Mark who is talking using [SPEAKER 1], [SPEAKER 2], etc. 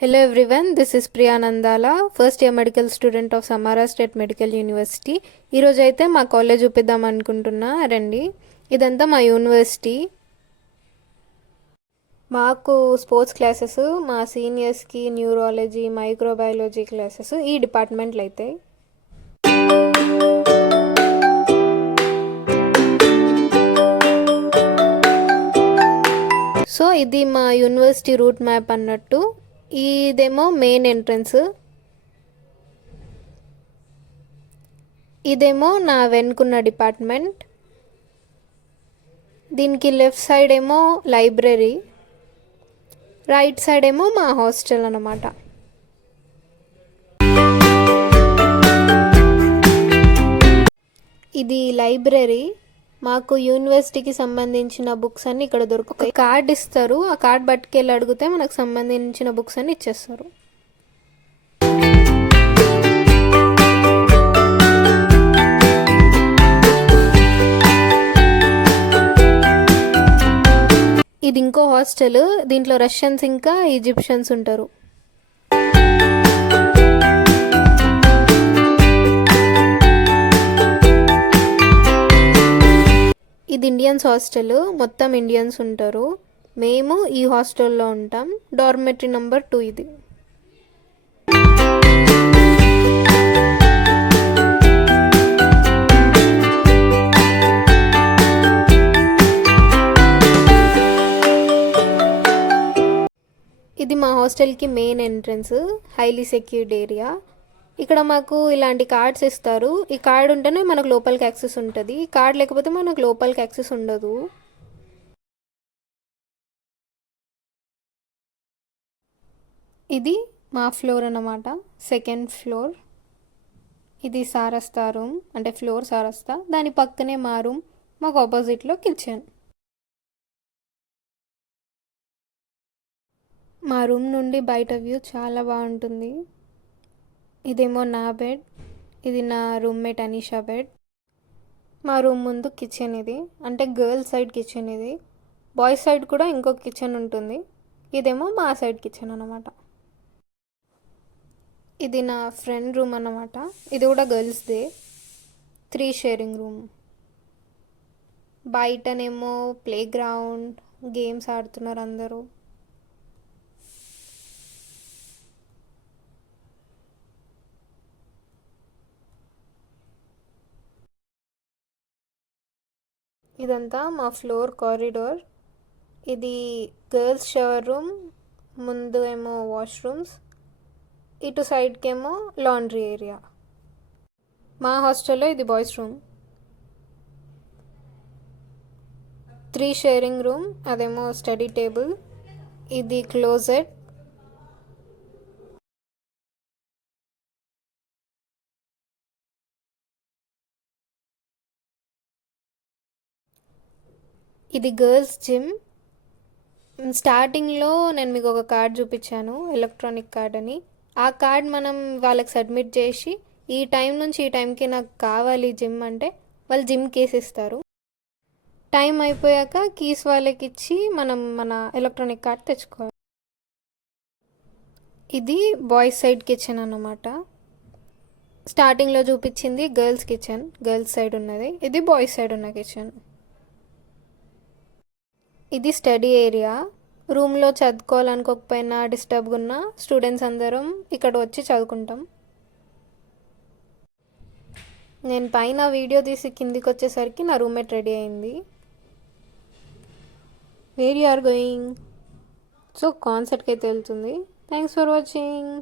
[SPEAKER 1] Hello everyone this is Priyanandala first year medical student of Samara state medical university ఈరోజు అయితే మా college చూపిద్దాం అనుకుంటున్నా. రండి. ఇదంతా మా యూనివర్సిటీ. మాకు స్పోర్ట్స్ క్లాసెస్ మా సీనియర్స్కి న్యూరాలజీ మైక్రోబయాలజీ క్లాసెస్ ఈ డిపార్ట్మెంట్లు అయితే సో ఇది మా యూనివర్సిటీ రూట్ మ్యాప్ అన్నట్టు. ఇదేమో మెయిన్ ఎంట్రన్స్ ఇదేమో నా వెనుకున్న డిపార్ట్మెంట్ దీనికి లెఫ్ట్ సైడ్ ఏమో లైబ్రరీ రైట్ సైడ్ ఏమో మా హాస్టల్ అన్నమాట. ఇది లైబ్రరీ మాకు యూనివర్సిటీకి సంబంధించిన బుక్స్ అన్ని ఇక్కడ దొరుకుతాయి. కార్డ్ ఇస్తారు. ఆ కార్డ్ పట్టుకెళ్ళి అడిగితే మనకు సంబంధించిన బుక్స్ అన్ని ఇచ్చేస్తారు. ఇది ఇంకో హాస్టల్ దీంట్లో రష్యన్స్ ఇంకా ఈజిప్షియన్స్ ఉంటారు. ఇండియన్స్ హాస్టల్ మొత్తం ఇండియన్స్ ఉంటారు. మేము ఈ హాస్టల్లో ఉంటాం. డార్మెటరీ నెంబర్ టూ ఇది. ఇది మా హాస్టల్కి main entrance highly secured area ఇక్కడ మాకు ఇలాంటి కార్డ్స్ ఇస్తారు. ఈ కార్డ్ ఉంటేనే మనకు లోపలికి యాక్సెస్ ఉంటుంది. ఈ కార్డ్ లేకపోతే మనకు లోపలికి యాక్సెస్ ఉండదు. ఇది మా ఫ్లోర్ అన్నమాట. సెకండ్ ఫ్లోర్ ఇది సారస్తా రూమ్ అంటే ఫ్లోర్ సారస్తా దాని పక్కనే మా రూమ్ మాకు ఆపోజిట్లో కిచెన్ మా రూమ్ నుండి బయట వ్యూ చాలా బాగుంటుంది. ఇదేమో నా బెడ్ ఇది నా రూమ్మేట్ అనీషా బెడ్. మా రూమ్ ముందు కిచెన్ ఇది అంటే గర్ల్స్ సైడ్ కిచెన్ ఇది. బాయ్స్ సైడ్ కూడా ఇంకో కిచెన్ ఉంటుంది. ఇదేమో మా సైడ్ కిచెన్ అనమాట ఇది నా ఫ్రెండ్ రూమ్ అన్నమాట. ఇది కూడా గర్ల్స్దే త్రీ షేరింగ్ రూమ్. బయటనేమో ప్లే గ్రౌండ్ గేమ్స్ ఆడుతున్నారు అందరూ. ఇదంతా మా ఫ్లోర్ కారిడోర్. ఇది గర్ల్స్ షవర్ రూమ్ ముందు ఏమో వాష్రూమ్స్ ఇటు సైడ్కి ఏమో లాండ్రీ ఏరియా. మా హాస్టల్లో ఇది boys room. Three sharing room అదేమో స్టడీ టేబుల్ ఇది క్లోజెట్ ఇది గర్ల్స్ జిమ్. స్టార్టింగ్లో నేను మీకు ఒక కార్డ్ చూపించాను ఎలక్ట్రానిక్ కార్డ్ అని. ఆ కార్డ్ మనం వాళ్ళకి సబ్మిట్ చేసి ఈ టైం నుంచి ఈ టైంకి నాకు కావాలి జిమ్ అంటే వాళ్ళు జిమ్ కేస్ ఇస్తారు. టైం అయిపోయాక కీస్ వాళ్ళకి ఇచ్చి మనం మన ఎలక్ట్రానిక్ కార్డ్ తెచ్చుకోవాలి. ఇది బాయ్స్ సైడ్ కిచెన్ అన్నమాట. స్టార్టింగ్లో చూపించింది గర్ల్స్ కిచెన్ గర్ల్స్ సైడ్ ఉన్నది. ఇది బాయ్స్ సైడ్ ఉన్న కిచెన్. ఇది స్టడీ ఏరియా. రూమ్లో చదువుకోవాలనుకోకపోయినా డిస్టర్బ్గా ఉన్న స్టూడెంట్స్ అందరం ఇక్కడ వచ్చి చదువుకుంటాం. నేను పైన వీడియో తీసి కిందికి వచ్చేసరికి నా రూమ్మేట్ రెడీ అయింది. Where you are going so కాన్సర్ట్కి అయితే వెళ్తుంది. Thanks for watching